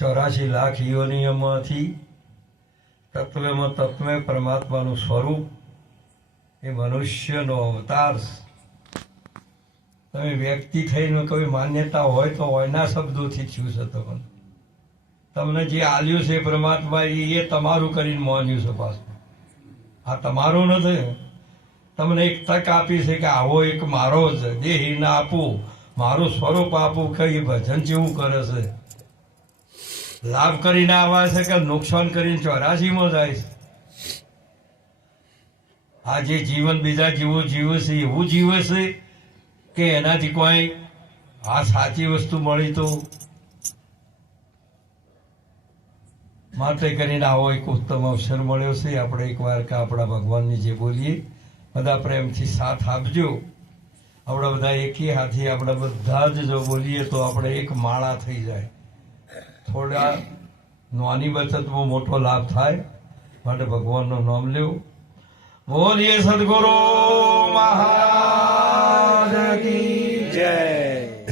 84 લાખ યોનિઓમાંથી તત્વમાં તત્વે પરમાત્માનું સ્વરૂપ એ મનુષ્યનો અવતાર. તમે વ્યક્તિ થઈને કોઈ માન્યતા હોય તો એના શબ્દોથી થયું છે. તમને જે આલ્યું છે પરમાત્મા એ તમારું કરીને માન્યું છે. પાછું આ તમારું નથી. તમને એક તક આપી છે કે આવો એક મારો જ દેહીને આપું, મારું સ્વરૂપ આપું કે એ ભજન જેવું કરે છે. લાભ કરીને આવે છે કે નુકસાન કરીને 84માં જાય છે. આ જે જીવન બીજા જીવો જીવે છે એવું જીવે છે કે એનાથી કોઈ આ સાચી વસ્તુ મળી તો માટે કરીને આવો એક ઉત્તમ અવસર મળ્યો છે. આપણે એક વાર કે આપણા ભગવાનની જે બોલીએ બધા પ્રેમથી સાથ આપજો. આપણે બધા એકી હાથી આપણે બધા જ જો બોલીએ તો આપણે એક માળા થઈ જાય. થોડા નાની બચતમાં મોટો લાભ થાય માટે ભગવાનનું નામ લેવું. બોલીએ સદગુરુ મહારાજ કી જય.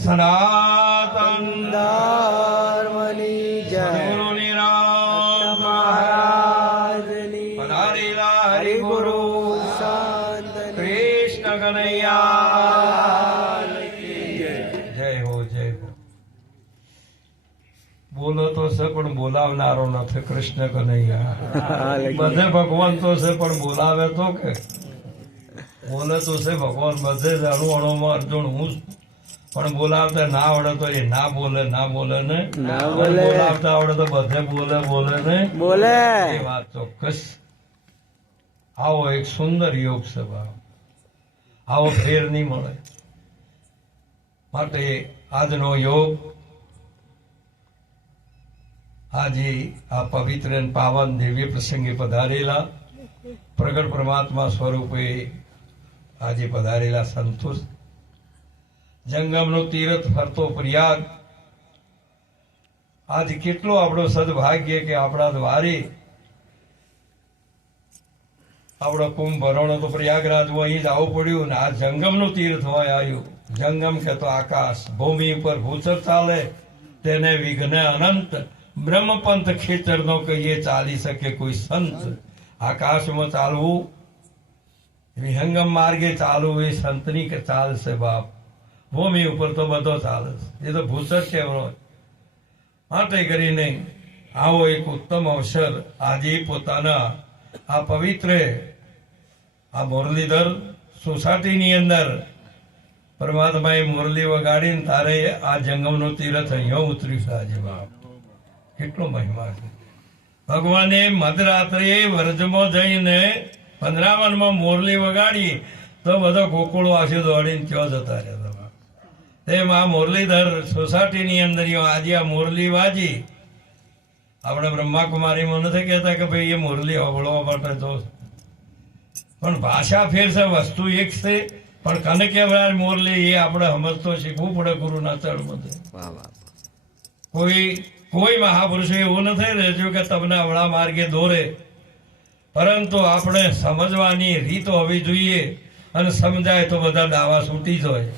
સનાતન ધર્મની જય. સદગુરુની રામ મહારાજની પધારેલા હરિગુરુ શાંતની કૃષ્ણ કનૈયા જય હો જય હો. બોલો તો છે પણ બોલાવનારો નથી કૃષ્ણ કનૈયા. બધે ભગવાન તો છે પણ બોલાવે તો કે બોલે તો છે ભગવાન બધે જ અણુ અણુમાં અર્જુન હું પણ બોલાવતા ના આવડે તો એ ના બોલે ને બોલાવતા આવડે તો બધે બોલે ને બોલે. એ વાત ચોક્કસ. આવો એક સુંદર યોગ છે ભાવ. આવો ફેર નહીં મળે. માટે આજનો યોગ આજે આ પવિત્ર અને પાવન દિવ્ય પ્રસંગે પધારેલા પ્રગટ પરમાત્મા સ્વરૂપે આજે પધારેલા સંતોષ જંગમનું તીર્થ ફરતો પ્રયાગ. આજ કેટલો આપણો સદભાગ્ય કે આપણા દ્વારે આપણો કુંભ ભરણો તો પ્રયાગરાજમાં અહીં જ આવવું પડ્યું ને આ જંગમનું તીર્થ હોય આવ્યું. જંગમ કે તો આકાશ ભૂમિ ઉપર ભૂચર ચાલે તેને વિઘ્ન અનંત બ્રહ્મપંથ ખેતરનો કહીએ ચાલી શકે કોઈ સંત. આકાશમાં ચાલવું વિહંગમ માર્ગે ચાલવું એ સંતની કે ચાલશે બાપ. ભૂમિ ઉપર તો બધો ચાલે છે એ તો ભૂચર કહેવાય. માટે કરીને આવો એક ઉત્તમ અવસર આજે પોતાના આ પવિત્ર આ મુરલીધર સોસાયટીની અંદર પરમાત્માએ મુરલી વગાડીને તારે આ જંગમનું તીર્થ અહીંયા ઉતર્યું છે. આજે બાપ કેટલો મહિમા છે. ભગવાને મધરાત્રે વ્રજમાં જઈને 55માં મોરલી વગાડી તો બધો ગોકુળો આશી દોડીને ત્યાં જતા રહ્યા. તેમ આ મુરલીધર સોસાયટીની અંદર આજે આ મુરલી વાજી. આપણે બ્રહ્માકુમારીમાં નથી કહેતા કે ભાઈ એ મુરલી હોબળવા માટે તો પણ ભાષા ફેર છે, વસ્તુ એક છે પણ કને કેવડાર મોરલી એ આપણે સમજતો શીખવું પડે ગુરુના ચરણમાં. કોઈ મહાપુરુષે એવું નથી રહેતું કે તમને અવળા માર્ગે દોરે, પરંતુ આપણે સમજવાની રીત હોવી જોઈએ અને સમજાય તો બધા દાવા છૂટી જાય.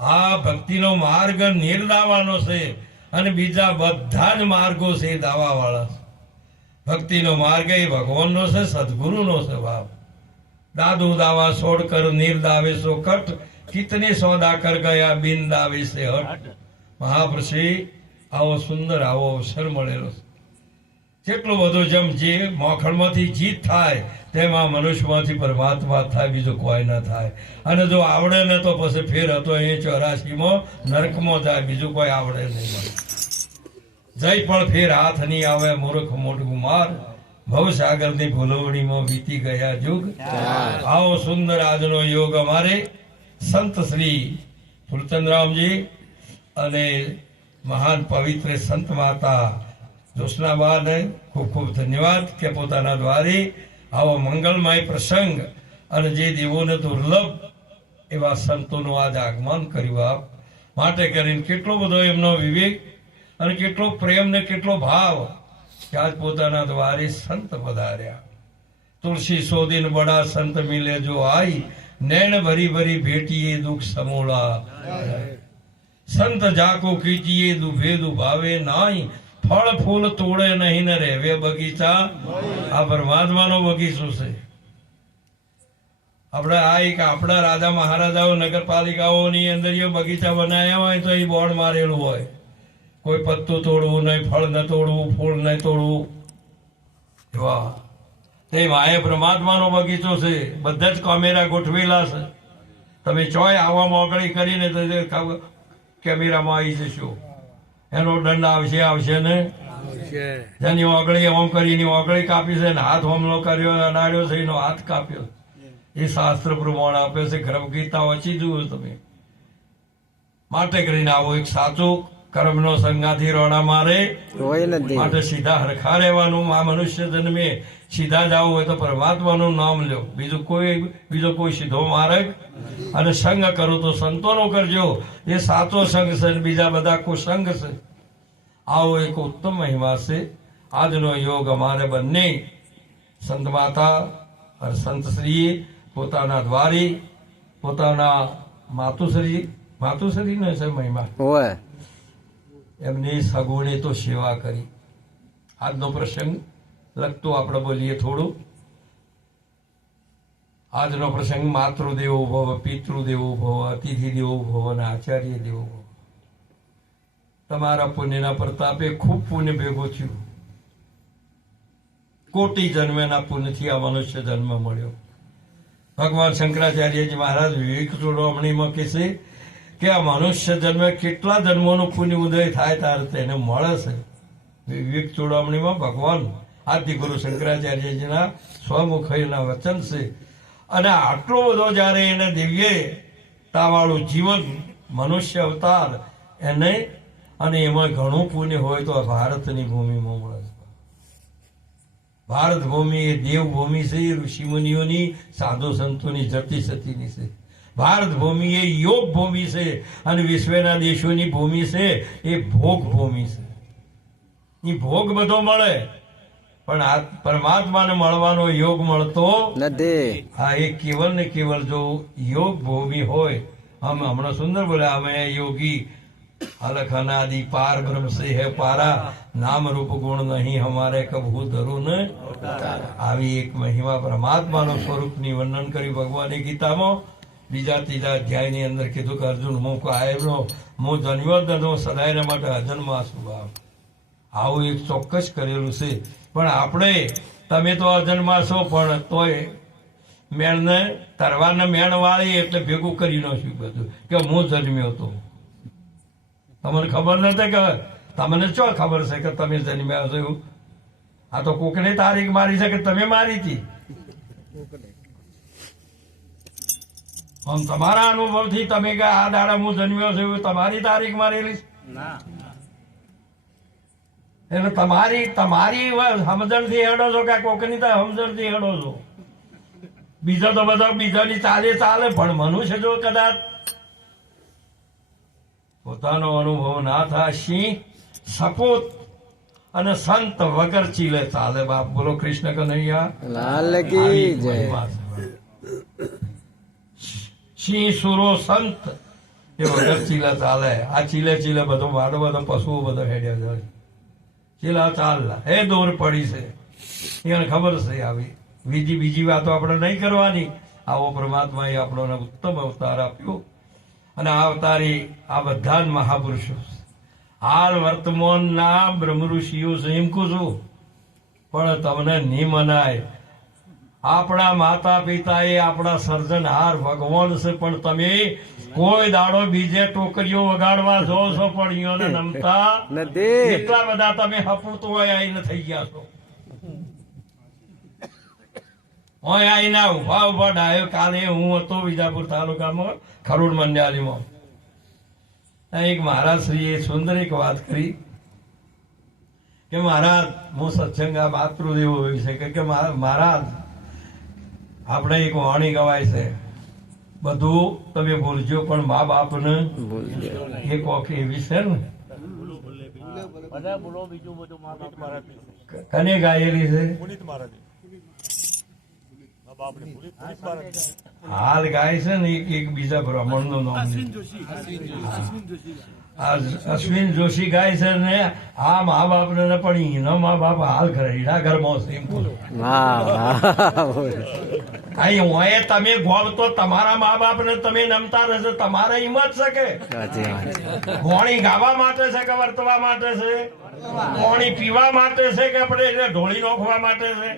આ ભક્તિનો માર્ગ નિર્દાવાનો છે અને બીજા બધા જ માર્ગો છે એ દાવા વાળા છે. ભક્તિનો માર્ગ એ ભગવાનનો છે, સદગુરુનો છે બાપ. દાદુ દાવા છોડ કર નિર્દાવે સો કટ, કિતને સોદા કર ગયા બિન દાવે સે હટ. મહાપુરુષે આવો સુંદર આવો અવસર મળેલો છે. કેટલું બધું જેમ જે મોખણમાંથી જીત થાય તેમાં મનુષ્યમાંથી પરમાત્મા થાય, બીજું કોઈ ના થાય. અને જો આવડે ને તો પછી ફેર હતો અહીં 84માં નરકમાં જાય, બીજું કોઈ આવડે નહીં. જય પણ ફેર હાથ નહીં આવે મૂર્ખ મોટું માર, ભવસાગરની ભૂલોવણીમાં વીતી ગયા યુગ. આવો સુંદર આજનો યોગ અમારે સંત શ્રી ફૂલચંદરામજી અને મહાન પવિત્ર સંત માતા જોશનાબાને ખૂબ ખૂબ ધન્યવાદ કે પોતાના દ્વારે આવો મંગલમય પ્રસંગ અને જે દેવોને દુર્લભ એવા સંતોનું આજ આગમન કર્યું. માટે કરીને કેટલો બધો એમનો વિવેક અને કેટલો પ્રેમ ને કેટલો ભાવ કે આજ પોતાના દ્વારે સંત પધાર્યા. તુલસી સોદીન બડા સંત મિલે જો આઈ, નૈણ ભરી ભરી ભેટીએ દુઃખ સમૂળા. સંત જાકો કીજીએ દુભેદુ ભાવે નાઈ, ફળ ફૂલ તોડે નહીં ને રહેવે બગીચા. આ પરમાત્માનો બગીચો છે. આપણે આ એક આપણા રાજા મહારાજાઓ નગરપાલિકાઓની અંદર એ બગીચા બનાવ્યા હોય તો એ બોર્ડ મારેલું હોય, કોઈ પત્તું તોડવું નહીં, ફળ ન તોડવું, ફૂલ ન તોડવું. વાહ, તે માએ પરમાત્માનો બગીચો છે. બધા જ કેમેરા ગોઠવેલા છે. તમે ચોય આવા મોકળી કરીને તો કેમેરામાં આવી જશો. એનો દંડ આવશે ને. જેની ઓગળી ઓમ કરીને ઓગળી કાપી છે ને હાથ હુમલો કર્યો, અડાડ્યો છે, એનો હાથ કાપ્યો. એ શાસ્ત્ર પ્રમાણ આપે છે. ગર્ભ ગીતા વાંચી જુઓ તમે. માટે કરીને આવો એક સાચું કર્મનો સંગાથી રોડા મારે હોય નથી. માટે સીધા હરખા રહેવાનું. આ મનુષ્ય જન્મે સીધા જવું હોય તો પરમાત્માનું નામ લ્યો. બીજો કોઈ સીધો માર્ગ. અને સંગ કરો તો સંતોનો કરજો. એ સાચો સંઘ છે, બીજા બધા કુસંગ છે. આવો એક ઉત્તમ મહિમા છે. આજનો યોગ અમારે બંને સંત માતા અને સંતશ્રીએ પોતાના દ્વારી, પોતાના માતુશ્રીનો છે મહિમા, હોય એમની સગુણે તો સેવા કરી. આજનો પ્રસંગ લગતો આપણે બોલીએ થોડું. આજનો પ્રસંગ માતૃદેવો ભવ, પિતૃદેવો ભવ, અતિથિ દેવો ભવ અને આચાર્ય દેવો ભવ. તમારા પુણ્યના પ્રતાપે ખૂબ પુણ્ય ભેગું થયું. કોટી જન્મના પુણ્યથી આ મનુષ્ય જન્મ મળ્યો. ભગવાન શંકરાચાર્યજી મહારાજ વિવેક ચૂડામણીમાં કહે છે કે આ મનુષ્ય જન્મે કેટલા જન્મોનું પુણ્ય ઉદય થાય ત્યારે તેને મળે છે. વિવેક ચૂડામણીમાં ભગવાન આદિ ગુરુ શંકરાચાર્યજીના સ્વમુખના વચન છે. અને આટલો બધો જયારે એને દિવ્યતાવાળું જીવન, મનુષ્ય અવતાર એને, અને એમાં ઘણું પુણ્ય હોય તો ભારતની ભૂમિમાં મળે છે. ભારત ભૂમિ એ દેવભૂમિ છે, ઋષિમુનિઓની, સાધુ સંતોની જતી સતીની છે. ભારત ભૂમિ એ યોગ ભૂમિ છે, અને વિશ્વના દેશોની ભૂમિ છે એ ભોગ ભૂમિ છે. એ ભોગ બધો મળે પણ આ પરમાત્માને મળવાનો યોગ મળતો નથી. હા, એ કેવલ ને કેવલ જો યોગ ભૂમિ હોય. અમે હમણાં સુંદર બોલ્યા, અમે યોગી અલખ અનાદિ પાર બ્રહ્મ से है पारा, नाम रूप गुण नहीं हमारे कभू धरू न. આવી એક મહિમા પરમાત્માનો સ્વરૂપની વર્ણન કર્યું ભગવાને ગીતામાં. બીજા ત્રીજા અધ્યાયની અંદર કીધું કે અર્જુન, હું કાયમનો હું જન્મ્યો જ નથી, સદાયના માટે અજન્મા છું. આવું એક ચોક્કસ કરેલું છે. પણ આપણે, તમે તો અજન્મા છો, પણ તોય મેણને તરવારને મેણ વાળી એટલે ભેગું કરી નાખ્યું બધું કે હું જન્મ્યો હતો. તમને ખબર નથી કે તમને શું ખબર છે કે તમે જન્મ્યા છો એવું? આ તો કોકની તારીખ મારી છે કે તમે મારી હતી. આમ તમારા અનુભવથી તમે કે આ દાડા હું જન્મ્યો છું એવું તમારી તારીખ મારેલી? એટલે તમારી સમજણથી હેડો છો કે કોકની સમજણથી હેડો છો? બીજા તો બધા બીજાની ચાલે પણ મનુષ્ય જો કદાચ પોતાનો અનુભવ ના થાય, સિંહ સપૂત અને સંત વગર ચીલે ચાલે. બાપ બોલો કૃષ્ણ કનૈયા લાલ કી જય. સિંહ સુરો સંત એ વગર ચીલે ચાલે. આ ચીલે બધો માડો બધો પશુઓ બધો હેડ્યા જાય. ચીલા ચાલ એ દોર પડી છે, એને ખબર છે. આવી બીજી વાતો આપણે નહીં કરવાની. આવો પરમાત્માએ આપણને ઉત્તમ અવતાર આપ્યો. અને આ અવતારી આ બધા જ મહાપુરુષો હાલ વર્તમાનના બ્રહ્મ ઋષિઓ છે એમ કહું છું, પણ તમને નહીં મનાય. આપણા માતા પિતા એ આપણા સર્જનહાર ભગવાન છે, પણ તમે કોઈ દાડો બીજે ટોકરીઓ વગાડવા જો છો પણ ઈયોને નમતા નથી. એટલા બધા તમે હપૂત હોય આઈને થઈ ગયા છો. હોય આઈના ઉભા ડાયો. કાલે હું હતો વિજાપુર તાલુકામાં ખરોડ મંડ્યાલીમાં. એક મહારાજ શ્રીએ સુંદર એક વાત કરી કે મહારાજ, હું સત્સંગ આ માતૃદેવો વિશે કે મહારાજ આપણે એક વાણી ગવાય છે, બધું તમે ભૂલજો પણ મા બાપને એક વખત એવી છે ને કને ગાયેલી છે? હાલ ગાય છે ને એક બીજા બ્રાહ્મણ નું નામ આ અશ્વિન જોશી ગાય છે ને આ મા બાપ ને પણ એનો મા બાપ હાલ કરે એના ઘરમાં સિમ્પલ વાહ વાહ અહીં હોય તમે ગોળ તો તમારા મા બાપ ને તમે નમતા રહેશો તમારે હિંમત છે કે સાચી વાત છે. કોણી ગાવા માટે છે કે વર્તવા માટે છે કોણી પીવા માટે છે કે આપણે એને ઢોળી નાખવા માટે છે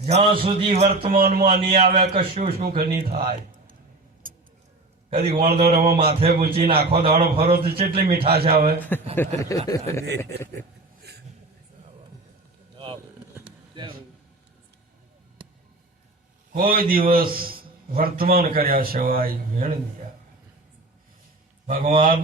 જ્યાં સુધી વર્તમાનમાં નહીં આવે કશું સુખ નહીં થાય કદી વળદો રમો માથે મૂચી નાખો દાડો ફરો તો કેટલી મીઠાશ આવે કોઈ દિવસ વર્તમાન કર્યા સિવાય મેળ નહીં આવે. ભગવાન